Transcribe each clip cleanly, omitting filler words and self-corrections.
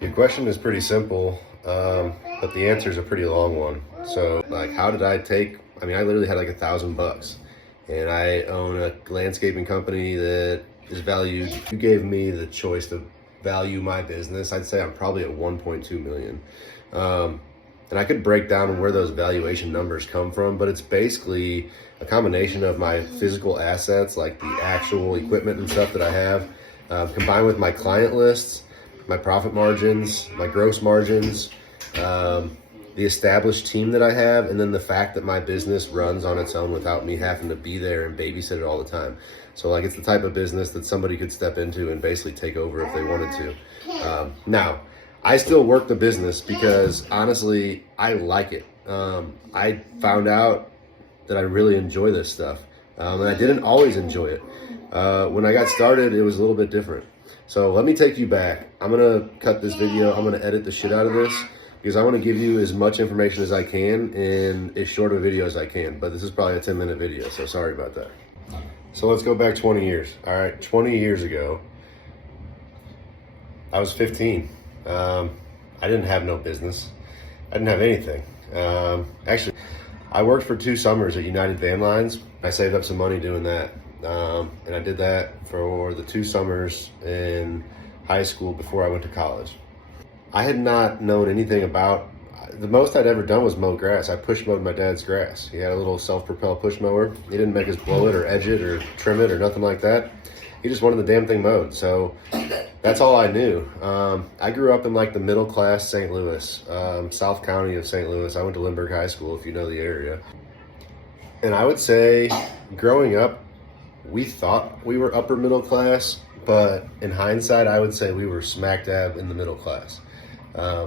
Your question is pretty simple, but the answer is a pretty long one. So, like, how did I take? I mean, I literally had like $1,000, and I own a landscaping company that is valued. If you gave me the choice to value my business, I'd say I'm probably at 1.2 million. And I could break down where those valuation numbers come from, but it's basically a combination of my physical assets, like the actual equipment and stuff that I have, combined with my client lists, my profit margins, my gross margins, the established team that I have, and then the fact that my business runs on its own without me having to be there and babysit it all the time. So like, it's the type of business that somebody could step into and basically take over if they wanted to. Now, I still work the business because honestly, I like it. I found out that I really enjoy this stuff. And I didn't always enjoy it. When I got started, it was a little bit different. So let me take you back. I'm gonna cut this video. I'm gonna edit the shit out of this because I wanna give you as much information as I can in as short a video as I can. But this is probably a 10-minute video, so sorry about that. So let's go back 20 years. All right, 20 years ago, I was 15. I didn't have no business. I didn't have anything. Actually, I worked for 2 summers at United Van Lines. I saved up some money doing that. And I did that for the 2 summers in high school before I went to college. I had not known anything about, the most I'd ever done was mow grass. I push mowed my dad's grass. He had a little self-propelled push mower. He didn't make us blow it or edge it or trim it or nothing like that. He just wanted the damn thing mowed. So that's all I knew. I grew up in like the middle class St. Louis, South County of St. Louis. I went to Lindbergh High School, if you know the area. And I would say growing up, we thought we were upper middle class, but in hindsight, I would say we were smack dab in the middle class.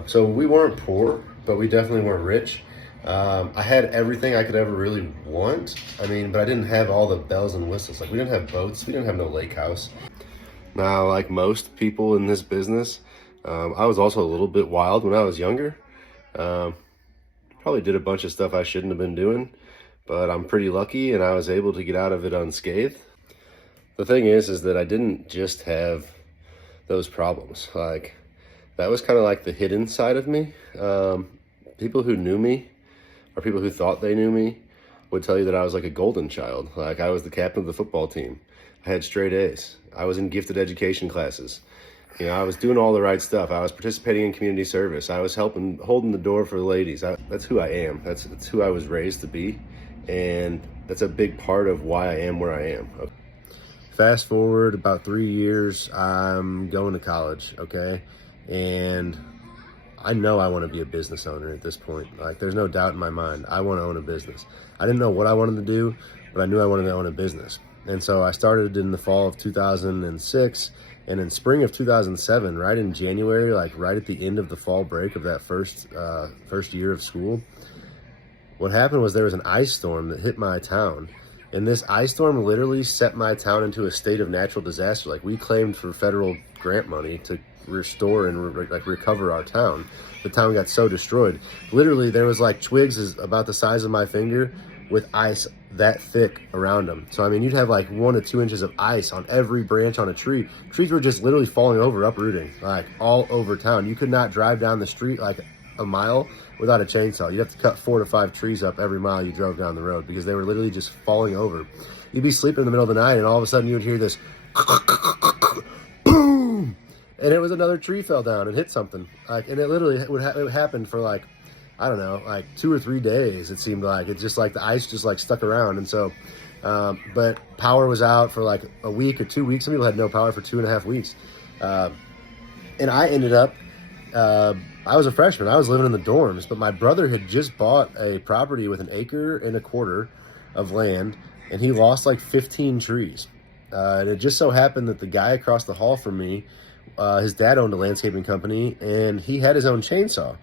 So we weren't poor, but we definitely weren't rich. I had everything I could ever really want. I mean, but I didn't have all the bells and whistles. Like, we didn't have boats. We didn't have no lake house. Now, like most people in this business, I was also a little bit wild when I was younger. Probably did a bunch of stuff I shouldn't have been doing, but I'm pretty lucky and I was able to get out of it unscathed. The thing is that I didn't just have those problems. Like, that was kind of like the hidden side of me. People who knew me, or people who thought they knew me, would tell you that I was like a golden child. Like, I was the captain of the football team. I had straight A's. I was in gifted education classes. You know, I was doing all the right stuff. I was participating in community service. I was holding the door for the ladies. That's who I am. That's who I was raised to be. And that's a big part of why I am where I am. Okay. Fast forward about 3 years, I'm going to college, okay? And I know I want to be a business owner at this point. Like, there's no doubt in my mind. I want to own a business. I didn't know what I wanted to do, but I knew I wanted to own a business. And so I started in the fall of 2006, and in spring of 2007, right in January, like right at the end of the fall break of that first year of school, what happened was there was an ice storm that hit my town. And this ice storm literally set my town into a state of natural disaster. Like, we claimed for federal grant money to restore and recover our town. The town got so destroyed. Literally, there was like twigs about the size of my finger with ice that thick around them. So I mean, you'd have like 1 to 2 inches of ice on every branch on a tree. Trees were just literally falling over, uprooting, like all over town. You could not drive down the street like a mile without a chainsaw. You'd have to cut 4 to 5 trees up every mile you drove down the road because they were literally just falling over. You'd be sleeping in the middle of the night and all of a sudden you would hear this boom, and it was another tree fell down and hit something. Like, and it literally it would happen for like, I don't know, like 2 or 3 days. It seemed like it just like the ice just like stuck around. And so, but power was out for like a week or 2 weeks. Some people had no power for 2.5 weeks. And I ended up, I was a freshman. I was living in the dorms, but my brother had just bought a property with 1.25 acres of land, and he lost like 15 trees. And it just so happened that the guy across the hall from me, his dad owned a landscaping company, and he had his own chainsaw.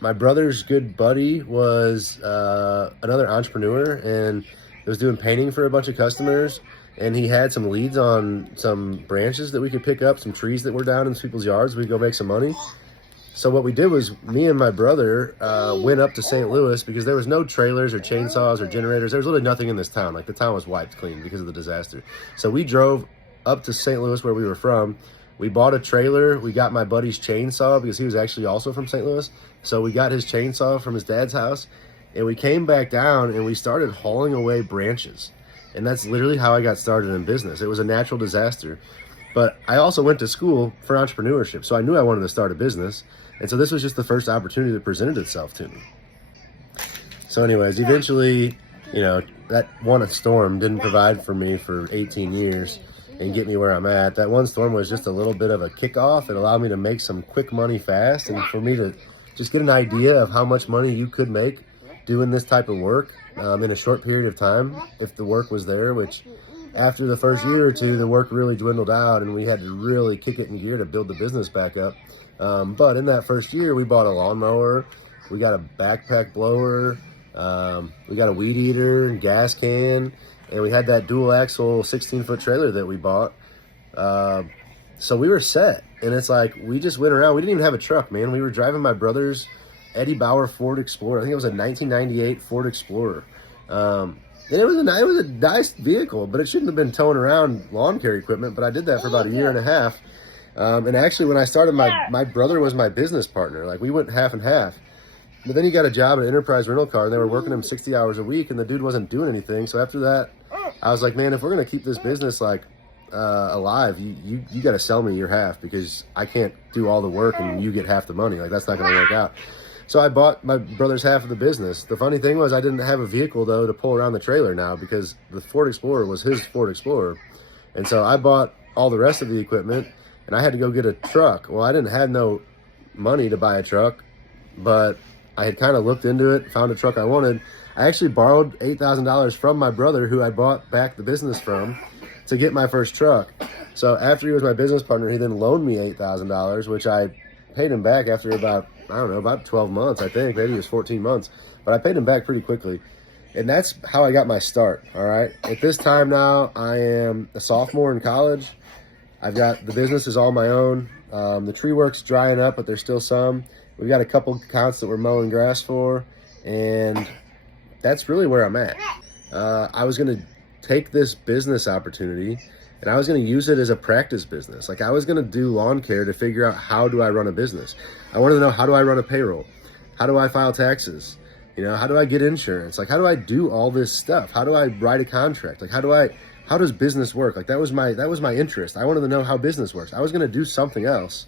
My brother's good buddy was another entrepreneur and was doing painting for a bunch of customers, and he had some leads on some branches that we could pick up, some trees that were down in people's yards. We'd go make some money. So what we did was me and my brother went up to St. Louis because there was no trailers or chainsaws or generators. There was literally nothing in this town. Like, the town was wiped clean because of the disaster. So we drove up to St. Louis, where we were from. We bought a trailer. We got my buddy's chainsaw because he was actually also from St. Louis. So we got his chainsaw from his dad's house, and we came back down and we started hauling away branches. And that's literally how I got started in business. It was a natural disaster. But I also went to school for entrepreneurship, so I knew I wanted to start a business. And so this was just the first opportunity that presented itself to me. So anyways, eventually, that one storm didn't provide for me for 18 years and get me where I'm at. That one storm was just a little bit of a kickoff. It allowed me to make some quick money fast, and for me to just get an idea of how much money you could make doing this type of work in a short period of time if the work was there, which after the first year or two, the work really dwindled out and we had to really kick it in gear to build the business back up. But in that first year, we bought a lawnmower, we got a backpack blower, we got a weed eater and gas can, and we had that dual axle 16-foot trailer that we bought. So we were set. And it's like, we just went around. We didn't even have a truck, man. We were driving my brother's Eddie Bauer Ford Explorer. I think it was a 1998 Ford Explorer. And it was a nice vehicle, but it shouldn't have been towing around lawn care equipment. But I did that for about a year and a half. And actually, when I started, my brother was my business partner. Like, we went half and half. But then he got a job at Enterprise Rental Car, and they were working him 60 hours a week, and the dude wasn't doing anything. So after that, I was like, man, if we're going to keep this business, like, alive, you got to sell me your half, because I can't do all the work and you get half the money. Like, that's not going to work out. So I bought my brother's half of the business. The funny thing was, I didn't have a vehicle though to pull around the trailer now, because the Ford Explorer was his Ford Explorer. And so I bought all the rest of the equipment, and I had to go get a truck. Well, I didn't have no money to buy a truck, but I had kind of looked into it, found a truck I wanted. I actually borrowed $8,000 from my brother, who I bought back the business from, to get my first truck. So after he was my business partner, he then loaned me $8,000, which I paid him back after about 12 months, I think. Maybe it was 14 months. But I paid him back pretty quickly. And that's how I got my start, all right? At this time now, I am a sophomore in college. I've got, the business is all my own. The tree work's drying up, but there's still some. We've got a couple accounts that we're mowing grass for. And that's really where I'm at. I was going to take this business opportunity and I was going to use it as a practice business. Like, I was going to do lawn care to figure out, how do I run a business? I wanted to know, how do I run a payroll? How do I file taxes? How do I get insurance? Like, how do I do all this stuff? How do I write a contract? Like, how does business work? Like, that was my interest. I wanted to know how business works. I was going to do something else